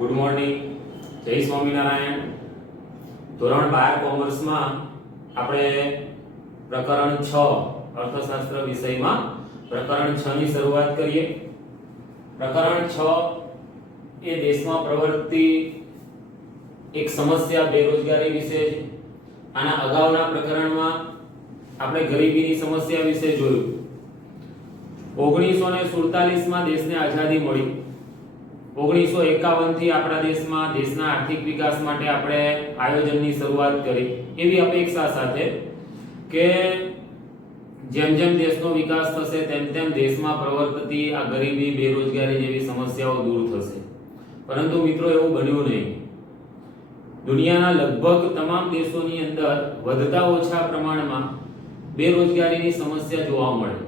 Good morning, જય સ્વામિનારાયણ। ધોરણ 12 કોમર્સમાં આપણે પ્રકરણ 6 અર્થશાસ્ત્ર વિષયમાં પ્રકરણ 6 ની શરૂઆત કરીએ। પ્રકરણ 6 એ દેશમાં પ્રવર્તતી એક સમસ્યા બેરોજગારી વિશે છે। આના અગાઉના પ્રકરણમાં આપણે ગરીબીની સમસ્યા વિશે જોયું। 1947 માં દેશને આઝાદી મળી। 1951 થી આપણા દેશમાં દેશના આર્થિક વિકાસ માટે આપણે આયોજનની શરૂઆત કરી, એવી અપેક્ષા સાથે કે જેમ જેમ દેશનો વિકાસ થશે તેમ તેમ દેશમાં પ્રવર્તતી આ ગરીબી, બેરોજગારી જેવી સમસ્યાઓ દૂર થશે। પરંતુ મિત્રો, એવું બન્યું નહીં। દુનિયાના લગભગ તમામ દેશોની અંદર વધતા ઓછા પ્રમાણમાં બેરોજગારીની સમસ્યા જોવા મળે।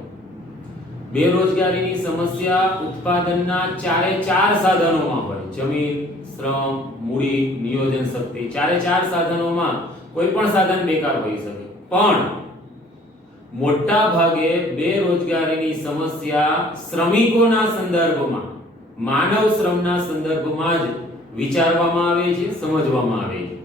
બેરોજગારીની સમસ્યા ઉત્પાદનના ચારે ચાર સાધનોમાં હોય। જમીન, શ્રમ, મૂડી, નિયોજન શક્તિ, ચારે ચાર સાધનોમાં કોઈ પણ સાધન બેકાર હોઈ શકે, પણ મોટા ભાગે બેરોજગારીની સમસ્યા શ્રમિકોના સંદર્ભમાં, માનવ શ્રમના સંદર્ભમાં જ વિચારવામાં આવે છે, સમજવામાં આવે છે।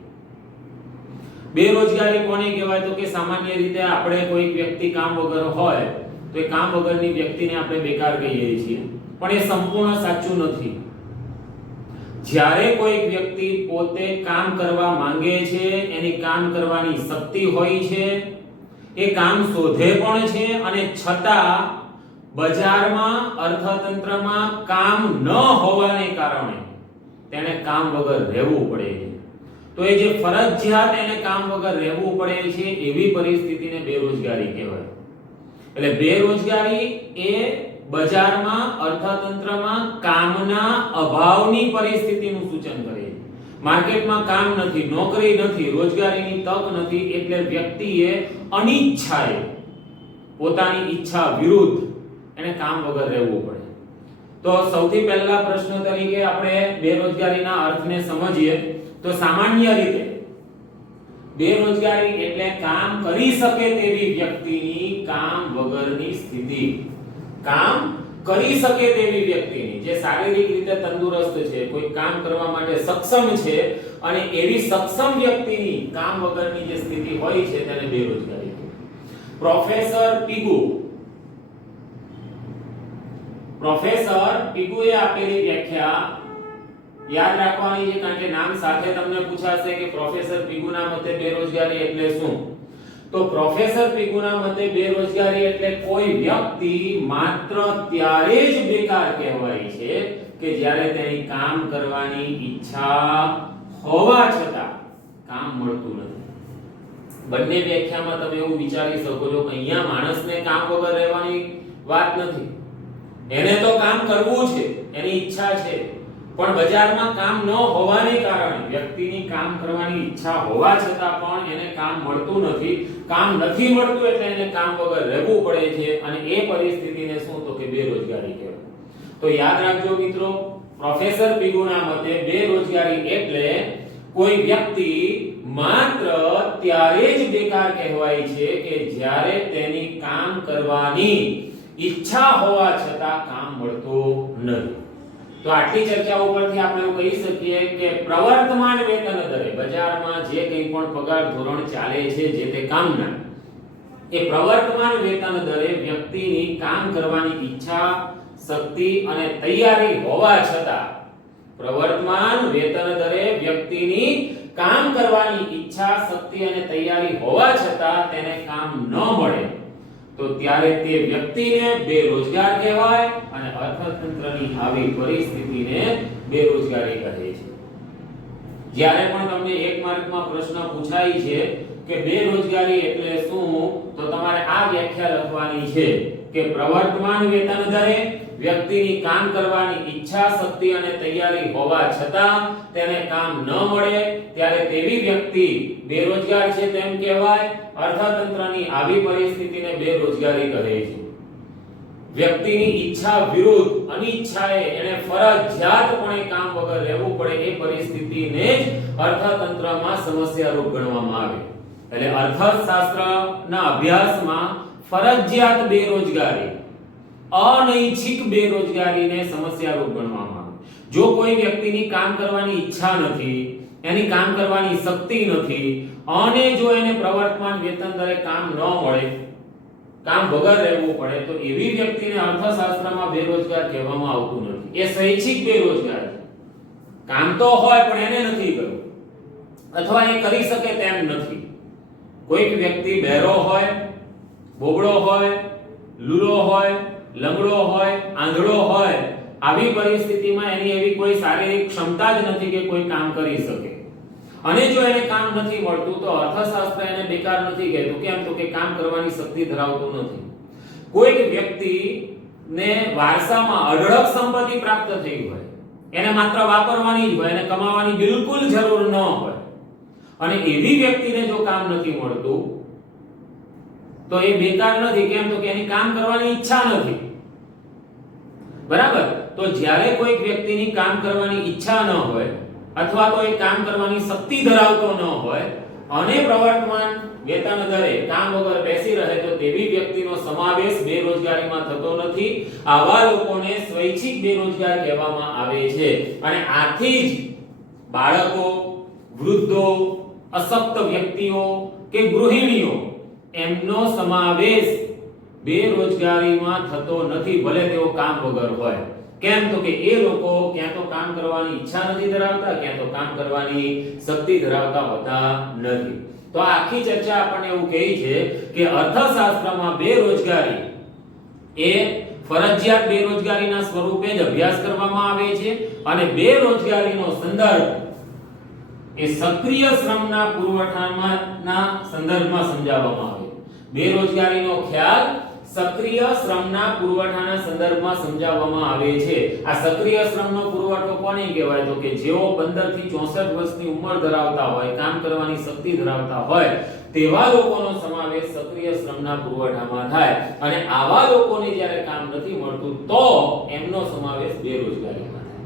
બેરોજગારી કોને કહેવાય? તો કે સામાન્ય રીતે આપણે કોઈ વ્યક્તિ કામ વગર હોય તો એ કામ વગરની વ્યક્તિને આપણે બેકાર કહીએ છીએ, પણ એ સંપૂર્ણ સાચું નથી। જ્યારે કોઈ વ્યક્તિ પોતે કામ કરવા માંગે છે, એની કામ કરવાની શક્તિ હોય છે, એ કામ શોધે પણ છે, અને છતાં બજારમાં, અર્થતંત્રમાં કામ ન હોવાને કારણે તેને કામ વગર રહેવું પડે છે। તો એ જે ફરજિયાત એને કામ વગર રહેવું પડે છે, એવી પરિસ્થિતિને બેરોજગારી કહેવાય। એટલે બેરોજગારી એ બજારમાં, અર્થતંત્રમાં કામના અભાવની પરિસ્થિતિનું સૂચન કરે છે। માર્કેટમાં કામ નથી, નોકરી નથી, રોજગારીની તક નથી, એટલે વ્યક્તિએ અનિચ્છાએ, પોતાની ઈચ્છા વિરુદ્ધ એને કામ વગર રહેવું પડે। તો સૌથી પહેલા પ્રશ્ન તરીકે આપણે બેરોજગારીના અર્થને સમજીએ તો સામાન્ય રીતે બેરોજગારી એટલે કામ કરી શકે તેવી વ્યક્તિની કામ વગરની સ્થિતિ। કામ કરી શકે તેવી વ્યક્તિની, જે શારીરિક રીતે તંદુરસ્ત છે, કોઈ કામ કરવા માટે સક્ષમ છે, અને એવી સક્ષમ વ્યક્તિની કામ વગરની જે સ્થિતિ હોય છે તેને બેરોજગારી કહેવાય। પ્રોફેસર પીગુએ આપેલી વ્યાખ્યા યાદ રાખવાની છે, કારણ કે નામ સાથે તમને પૂછાશે કે પ્રોફેસર પીગુના મતે બેરોજગારી એટલે શું? તો પ્રોફેસર પીગુના મતે બેરોજગારી એટલે કોઈ વ્યક્તિ માત્ર ત્યારે જ બેકાર કહેવાય છે કે જ્યારે તેની કામ કરવાની ઈચ્છા હોવા છતાં કામ મળતું નથી। બંને વ્યાખ્યામાં તમે એવું વિચારી શકો છો કે અહીંયા માણસને કામ વગર રહેવાની વાત નથી, એને તો કામ કરવું છે, એની ઈચ્છા છે, પણ બજારમાં કામ ન હોવાને કારણે વ્યક્તિની કામ કરવાની ઈચ્છા હોવા છતાં પણ એને કામ મળતું નથી। કામ નથી મળતું એટલે એને કામ વગર રહેવું પડે છે, અને એ પરિસ્થિતિને શું? તો કે બેરોજગારી કહેવાય। તો યાદ રાખજો મિત્રો, પ્રોફેસર પીગુના મતે બેરોજગારી એટલે કોઈ વ્યક્તિ માત્ર ત્યારે જ બેકાર કહેવાય છે કે જ્યારે તેની કામ કરવાની ઈચ્છા હોવા છતાં કામ મળતું નથી। તો આટલી ચર્ચા ઉપરથી આપણે એવું કહી શકીએ કે પ્રવર્તમાન વેતન દરે, બજારમાં જે કંઈ પણ પગાર ધોરણ ચાલે છે જે તે કામના, એ પ્રવર્તમાન વેતન દરે વ્યક્તિની કામ કરવાની ઈચ્છા, શક્તિ અને તૈયારી હોવા છતાં, પ્રવર્તમાન વેતન દરે વ્યક્તિની કામ કરવાની ઈચ્છા, શક્તિ અને તૈયારી હોવા છતાં તેને કામ ન મળે તો ત્યારે તે વ્યક્તિને બેરોજગાર કહેવાય, અને અર્થતંત્રની આવી પરિસ્થિતિને બેરોજગારી કહે છે। જ્યારે પણ તમને એક માર્કમાં પ્રશ્ન પૂછાય છે કે બેરોજગારી એટલે શું, તો તમારે આ વ્યાખ્યા લખવાની છે કે પ્રવર્તમાન વેતન દરે વ્યક્તિની કામ કરવાની ઈચ્છા, શક્તિ અને તૈયારી હોવા છતાં તેને કામ ન મળે ત્યારે તેવી વ્યક્તિ બેરોજગાર છે તેમ કહેવાય। અર્થતંત્રની આવી પરિસ્થિતિને બેરોજગારી કહે છે। વ્યક્તિની ઈચ્છા વિરુદ્ધ, અનિચ્છાએ એને ફરજિયાતપણે કામ વગર રહેવું પડે એ પરિસ્થિતિને જ અર્થતંત્રમાં સમસ્યારૂપ ગણવામાં આવે। એટલે અર્થશાસ્ત્રના અભ્યાસમાં ફરજિયાત બેરોજગારી, અનૈચ્છિક બેરોજગારીને સમસ્યારૂપ ગણવામાં આવે। જો કોઈ વ્યક્તિની કામ કરવાની ઈચ્છા નથી, એની કામ કરવાની શક્તિ નથી અને જો એને પ્રવર્તમાન વેતન દરે કામ ન મળે, કામ વગર રહેવું પડે, તો એવી વ્યક્તિને અર્થશાસ્ત્રમાં બેરોજગાર કહેવામાં આવતું નથી. એ સ્વૈચ્છિક બેરોજગાર છે. કામ તો હોય પણ એને નથી કરવું અથવા એ કરી શકે તેમ નથી. કોઈક વ્યક્તિ બહેરો હોય, બોબડો હોય, લૂલો હોય, લંગડો હોય, આંધળો હોય, આવી પરિસ્થિતિમાં એની એવી કોઈ શારીરિક ક્ષમતા જ નથી કે કોઈ કામ કરી શકે અને જો એને કામ નથી મળતું તો અર્થશાસ્ત્ર એને બેકાર નથી કહેતું. કેમ? તો કે કામ કરવાની શક્તિ ધરાવતો નથી. કોઈક વ્યક્તિને વારસામાં અઢળક સંપત્તિ પ્રાપ્ત થઈ હોય, એને માત્ર વાપરવાની જ હોય, એને કમાવાની બિલકુલ જરૂર ન હોય અને એવી વ્યક્તિને જો કામ નથી મળતું તો એ બેકાર નથી. કેમ? તો કે એની કામ કરવાની ઈચ્છા નથી. બરાબર? તો જ્યારે કોઈક વ્યક્તિની કામ કરવાની ઈચ્છા ન હોય અથવા તો એ કામ કરવાની શક્તિ ધરાવતો ન હોય અને પ્રવર્તમાન વેતન દરે કામ વગર બેસી રહે તો તેવી વ્યક્તિનો સમાવેશ બેરોજગારીમાં થતો નથી. આવા લોકોને સ્વૈચ્છિક બેરોજગાર કહેવામાં આવે છે અને આથી જ બાળકો, વૃદ્ધો, અશક્ત વ્યક્તિઓ કે ગૃહિણીઓ એમનો સમાવેશ બેરોજગારીમાં થતો નથી, ભલે તેઓ કામ વગર હોય. કેમ? તો કે એ લોકો ક્યાં તો કામ કરવાની ઈચ્છા નથી ધરાવતા, ક્યાં તો કામ કરવાની શક્તિ ધરાવતા હોતા નથી. તો આખી ચર્ચા આપણને એવું કહે છે કે અર્થશાસ્ત્રમાં બેરોજગારી એ ફરજિયાત બેરોજગારીના સ્વરૂપે જ અભ્યાસ કરવામાં આવે છે અને બેરોજગારીનો સંદર્ભ એ સક્રિય શ્રમના પુરવઠાના સંદર્ભમાં સમજાવવામાં આવે છે. બેરોજગારીનો ખ્યાલ સક્રિય શ્રમના પુરવઠાના સંદર્ભમાં સમજાવવામાં આવે છે. આ સક્રિય શ્રમનો પુરવઠો કોને કહેવાય? તો કે જેઓ 15 થી 64 વર્ષની ઉંમર ધરાવતા હોય, કામ કરવાની શક્તિ ધરાવતા હોય તેવા લોકોનો સમાવેશ સક્રિય શ્રમના પુરવઠામાં થાય અને આવા લોકોને જ્યારે કામ નથી મળતું તો એમનો સમાવેશ બેરોજગારીમાં થાય.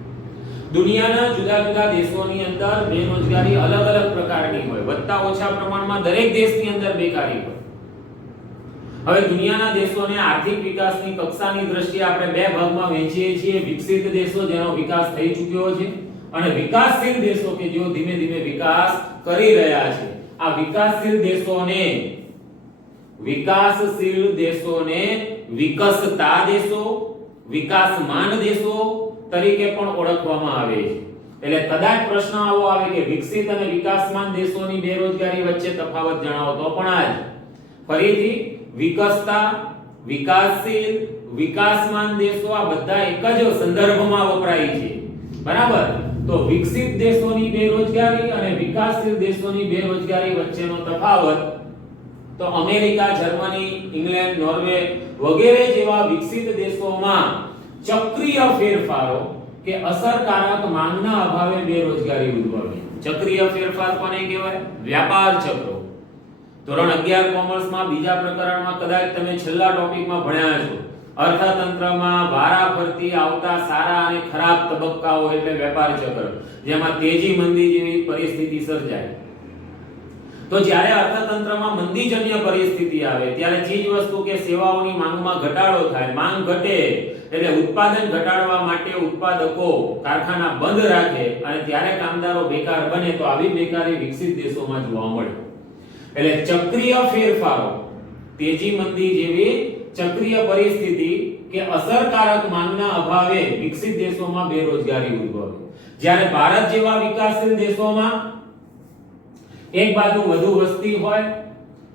દુનિયાના જુદા જુદા દેશોની અંદર બેરોજગારી અલગ અલગ પ્રકારની હોય, વધતા ઓછા પ્રમાણમાં દરેક દેશની અંદર બેકારી હોય. હવે દુનિયાના દેશોને આર્થિક વિકાસની કક્ષાની દ્રષ્ટિએ આપણે બે ભાગમાં વહેંચીએ છીએ. વિકસિત દેશો જેનો વિકાસ થઈ ચૂક્યો છે અને વિકાસશીલ દેશો કે જેઓ ધીમે ધીમે વિકાસ કરી રહ્યા છે. આ વિકાસશીલ દેશોને વિકસતા દેશો, વિકાસમાન દેશો તરીકે પણ ઓળખવામાં આવે છે. એટલે કદાચ પ્રશ્ન આવો આવે કે વિકસિત અને વિકાસમાન દેશોની બેરોજગારી વચ્ચે તફાવત જણાવો તો પણ આ જ ફરીથી વિકસતા, વિકાસશીલ, વિકાસમાન દેશો આ બધા એક જ સંદર્ભમાં વપરાય છે. બરાબર? તો વિકસિત દેશોની બેરોજગારી અને વિકાસશીલ દેશોની બેરોજગારી વચ્ચેનો તફાવત તો અમેરિકા, જર્મની, ઇંગ્લેન્ડ, નોર્વે વગેરે જેવા વિકસિત દેશોમાં ચક્રીય ફેરફારો કે અસરકારક માંગના અભાવે બેરોજગારી ઉદ્ભવે. ચક્રીય ફેરફાર કોને કહેવાય? વ્યાપાર ચક્રો. ધોરણ 11 કોમર્સમાં બીજા પ્રકરણમાં કદાચ તમે છેલ્લા ટોપિકમાં ભણ્યા છો. અર્થતંત્રમાં વારાફરતી આવતા સારા અને ખરાબ તબક્કાઓ એટલે વેપાર ચક્ર, જેમાં તેજી મંદી જેવી પરિસ્થિતિ સર્જાય. તો જ્યારે અર્થતંત્રમાં મંદીજન્ય પરિસ્થિતિ આવે ત્યારે ચીજ વસ્તુ કે સેવાઓની માંગમાં ઘટાડો થાય. માંગ ઘટે એટલે ઉત્પાદન ઘટાડવા માટે ઉત્પાદકો કારખાના બંધ રાખે અને ત્યારે કામદારો બેકાર બને. તો આવી બેકારી વિકસિત દેશોમાં જોવા મળે. એટલે ચક્રીય ફેરફારો, તેજી મંદી જેવી ચક્રીય પરિસ્થિતિ કે અસરકારક માંગના અભાવે વિકસિત દેશોમાં બેરોજગારી ઉદ્ભવે. જ્યારે ભારત જેવા વિકાસશીલ દેશોમાં એક બાજુ વધુ વસ્તી હોય,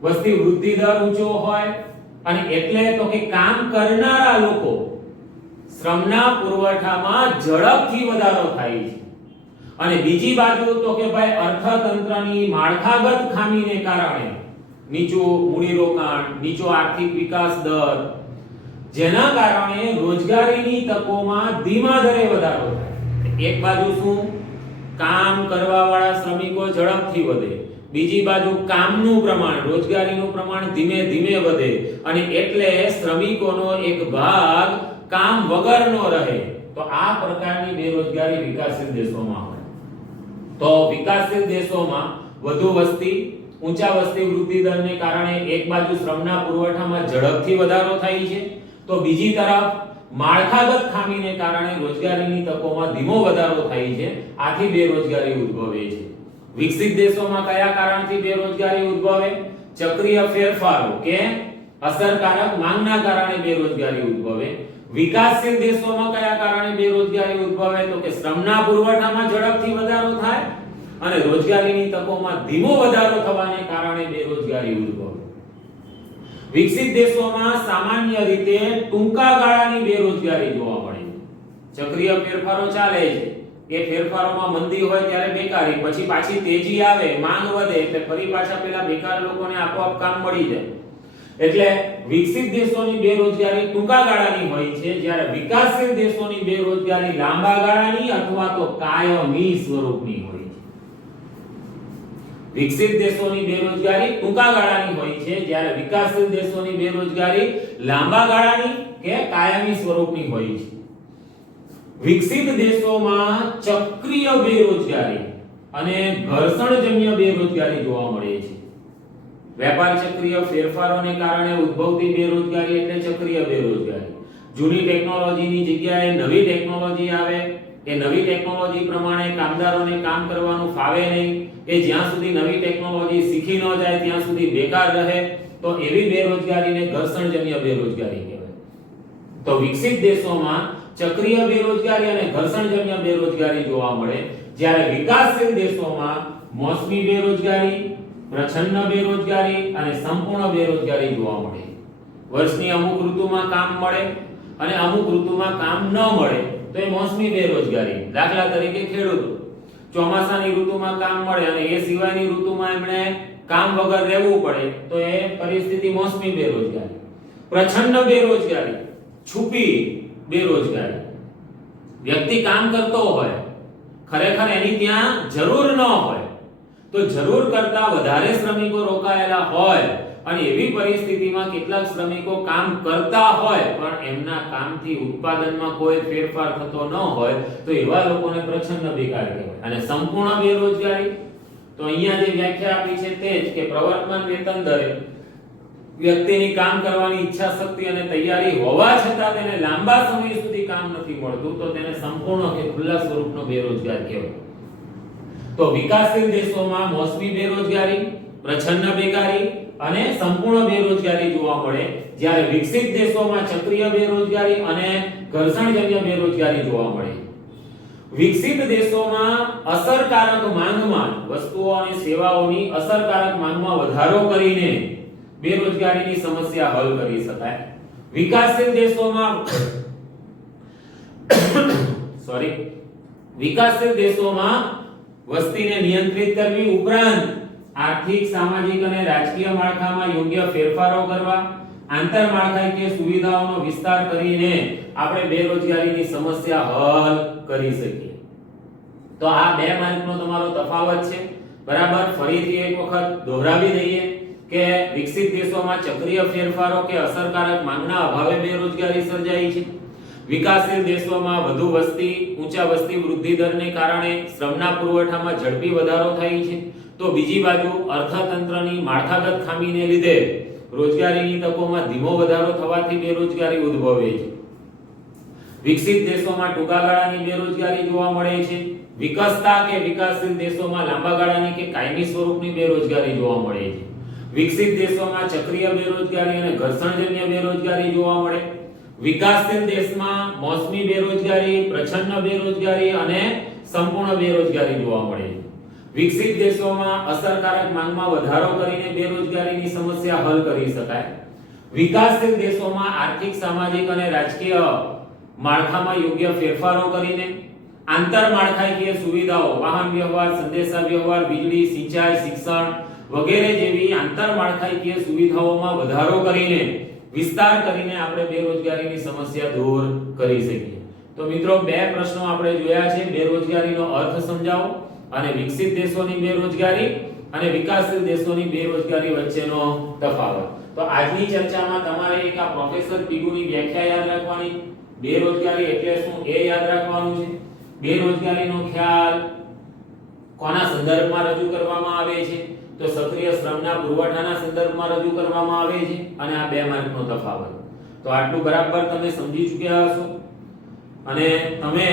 વસ્તી વૃદ્ધિ દર ઊંચો હોય અને એટલે તો કે કામ કરનારા લોકો શ્રમના પુરવઠામાં ઝડપથી વધારો થાય છે અને બીજી બાજુ તો કે ભાઈ અર્થતંત્રની માળખાગત ખામીને કારણે નીચું મૂડીરોકાણ, નીચો આર્થિક વિકાસ દર, જેના કારણે રોજગારીની તકોમાં ધીમા દરે વધારો થાય. એક બાજુ શું? કામ કરવાવાળા શ્રમિકો ઝડપથી વધે, બીજી બાજુ કામનું પ્રમાણ, રોજગારીનું પ્રમાણ ધીમે ધીમે વધે અને એટલે શ્રમિકોનો એક ભાગ કામ વગરનો રહે. તો આ પ્રકારની બેરોજગારી વિકાસશીલ દેશોમાં હોય. તો વિકાસશીલ દેશોમાં વધુ વસ્તી, ઊંચા વસ્તી વૃદ્ધિ દરને કારણે એક બાજુ શ્રમના પુરવઠામાં ઝડપથી વધારો થાય છે તો બીજી તરફ માળખાગત ખામીને કારણે રોજગારીની તકોમાં ધીમો વધારો થાય છે, આથી બેરોજગારી ઉદ્ભવે છે. વિકસિત દેશોમાં કયા કારણથી બેરોજગારી ઉદ્ભવે? ચક્રીય ફેરફારો કે અસરકારક માંગના કારણે બેરોજગારી ઉદ્ભવે. વિકાસશીલ દેશોમાં કયા કારણે બેરોજગારી ઉદ્ભવે? તો કે શ્રમના પુરવઠામાં ઝડપથી વધારો થાય અને રોજગારીની તકોમાં ધીમો વધારો થવાને કારણે બેરોજગારી ઉદ્ભવે. વિકસિત દેશોમાં સામાન્ય રીતે ટૂંકા ગાળાની બેરોજગારી જોવા મળે છે. ચક્રીય ફેરફારો ચાલે છે, એ ફેરફારોમાં મંદી હોય ત્યારે બેકારી, પછી પાછી તેજી આવે, માંગ વધે એટલે ફરી પાછા પેલા બેકાર લોકોને આપોઆપ કામ મળી જાય. એટલે વિકસિત દેશોની બેરોજગારી ટૂંકા ગાળાની હોય છે, જ્યારે વિકાસશીલ દેશોની બેરોજગારી લાંબા ગાળાની અથવા તો કાયમી સ્વરૂપની હોય છે. વિકસિત દેશોની બેરોજગારી ટૂંકા ગાળાની હોય છે, જ્યારે વિકાસશીલ દેશોની બેરોજગારી લાંબા ગાળાની કે કાયમી સ્વરૂપની હોય છે. વિકસિત દેશોમાં ચક્રીય બેરોજગારી અને ઘર્ષણજન્ય બેરોજગારી જોવા મળે છે. વેપાર ચક્રીય ફેરફારોને કારણે ઉદ્ભવતી બેરોજગારી એટલે ચક્રીય બેરોજગારી. જૂની ટેકનોલોજીની જગ્યાએ નવી ટેકનોલોજી આવે, એ નવી ટેકનોલોજી પ્રમાણે કામદારોને કામ કરવાનું ફાવે નહીં, એ જ્યાં સુધી નવી ટેકનોલોજી શીખી ન જાય ત્યાં સુધી બેકાર રહે, તો એવી બેરોજગારીને ઘર્ષણજન્ય બેરોજગારી કહેવાય. તો વિકસિત દેશોમાં ચક્રીય બેરોજગારી અને ઘર્ષણજન્ય બેરોજગારી જોવા મળે, જ્યારે વિકાસશીલ દેશોમાં મોસમી બેરોજગારી, પ્રચ્છન્ન બેરોજગારી અને સંપૂર્ણ બેરોજગારી જોવા મળે. વર્ષની અમુક ઋતુમાં કામ મળે અને અમુક ઋતુમાં કામ ન મળે તો એ મોસમી બેરોજગારી. દાખલા તરીકે ખેડૂતો ચોમાસાની ઋતુમાં કામ મળે અને એ સિવાયની ઋતુમાં એમણે કામ વગર રહેવું પડે તો એ પરિસ્થિતિ મોસમી બેરોજગારી. પ્રચ્છન્ન બેરોજગારી, છુપી બેરોજગારી. વ્યક્તિ કામ કરતો હોય, ખરેખર એની ત્યાં જરૂર ન હોય, તો જરૂર કરતા વધારે શ્રમિકો રોકાયેલા હોય અને એવી પરિસ્થિતિમાં કેટલાક શ્રમિકો કામ કરતા હોય પણ એમના કામથી ઉત્પાદનમાં કોઈ ફેરફાર થતો ન હોય તો એવા લોકોને પ્રચ્છન્ન બેકાર કહેવાય. અને સંપૂર્ણ બેરોજગારી તો અહીંયા જે વ્યાખ્યા આપી છે તે જ કે પ્રવર્તમાન વેતન દરે વ્યક્તિની કામ કરવાની ઈચ્છા શક્તિ અને તૈયારી હોવા છતાં તેને લાંબા સમય સુધી કામ નથી મળતું તો તેને સંપૂર્ણ કે ખુલ્લા સ્વરૂપનો બેરોજગાર કહેવાય. તો વિકાસશીલ દેશોમાં મોસમી બેરોજગારી, પ્રચ્છન્ન બેકારી અને સંપૂર્ણ બેરોજગારી જોવા મળે, જ્યારે વિકસિત દેશોમાં ચક્રીય બેરોજગારી અને ઘર્ષણજન્ય બેરોજગારી જોવા મળે. વિકસિત દેશોમાં અસરકારક માંગમાં વસ્તુઓ અને સેવાઓની અસરકારક માંગમાં વધારો કરીને બેરોજગારીની સમસ્યા હલ કરી શકાય. વિકાસશીલ દેશોમાં વિકાસશીલ દેશોમાં વસ્તીને નિયંત્રિત કરવી ઉપરાંત આર્થિક, સામાજિક અને રાજકીય માળખામાં યોગ્ય ફેરફારો કરવા, આંતરમાળખાકીય સુવિધાઓનો વિસ્તાર કરીને આપણે બેરોજગારીની સમસ્યા હલ કરી શકીએ. તો આ બે માર્કનો તમારો તફાવત છે. બરાબર, ફરીથી એક વખત દોહરાવી દઈએ કે વિકસિત દેશોમાં ચક્રીય ફેરફારો કે અસરકારક માંગના અભાવે બેરોજગારી સર્જાઈ છે. વિકાસશીલ દેશોમાં વધુ વસ્તી, ઊંચા વસ્તી વૃદ્ધિ દરને કારણે શ્રમના પુરવઠામાં ઝડપી વધારો થાય છે. તો બીજી બાજુ અર્થતંત્રની માળખાગત ખામીને લીધે રોજગારીની તકોમાં ધીમો વધારો થવાથી બેરોજગારી ઉદ્ભવે છે. વિકસિત દેશોમાં ટૂંકા ગાળાની બેરોજગારી જોવા મળે છે. વિકસતા કે વિકાસશીલ દેશોમાં લાંબા ગાળાની કે કાયમી સ્વરૂપની બેરોજગારી જોવા મળે છે. વિકસિત દેશોમાં ચક્રીય બેરોજગારી અને ઘર્ષણજન્ય બેરોજગારી જોવા મળે. વિકાસશીલ દેશમાં મોસમી બેરોજગારી, પ્રચ્છન્ન બેરોજગારી અને સંપૂર્ણ બેરોજગારી જોવા મળે છે. વિકસિત દેશોમાં અસરકારક માંગમાં વધારો કરીને બેરોજગારીની સમસ્યા હલ કરી શકાય. વિકાસશીલ દેશોમાં આર્થિક, સામાજિક અને રાજકીય માળખામાં યોગ્ય ફેરફારો કરીને આંતરમાળખાકીય સુવિધાઓ, વાહન વ્યવહાર, સંદેશા વ્યવહાર, વીજળી, સિંચાઈ, શિક્ષણ વગેરે જેવી આંતરમાળખાકીય સુવિધાઓમાં વધારો કરીને વિસ્તાર કરીને આપણે બેરોજગારીની સમસ્યા દૂર કરી શકીએ. તો મિત્રો, બે પ્રશ્નો આપણે જોયા છે. બેરોજગારીનો અર્થ સમજાવો અને વિકસિત દેશોની બેરોજગારી અને વિકાસશીલ દેશોની બેરોજગારી વચ્ચેનો તફાવત. તો આજની ચર્ચામાં તમારે એક આ પ્રોફેસર પીગુની વ્યાખ્યા યાદ રાખવાની, બેરોજગારી એટલે શું એ યાદ રાખવાનું છે. બેરોજગારીનો ખ્યાલ કોના સંદર્ભમાં રજૂ કરવામાં આવે છે? તો સક્રિય શ્રમના પુરવઠાના સંદર્ભમાં રજૂ કરવામાં આવે છે અને આ બે માર્કનો તફાવત. તો આટલું બરાબર તમે સમજી ચૂક્યા હશો અને તમે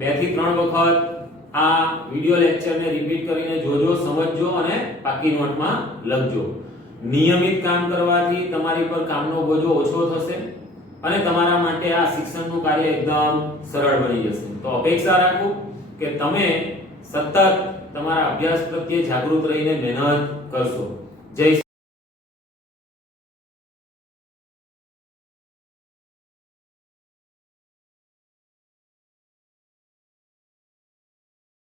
2 થી 3 વખત આ વિડિયો લેક્ચરને રિપીટ કરીને જોજો, સમજજો અને પાકી નોટમાં લખજો. નિયમિત કામ કરવાથી તમારી પર કામનો બોજો ઓછો થશે અને તમારા માટે આ શિક્ષણનું કાર્ય એકદમ સરળ બની જશે. તો અપેક્ષા રાખું કે તમે સતત તમારા અભ્યાસ પ્રત્યે જાગૃત રહીને મહેનત કરશો. જય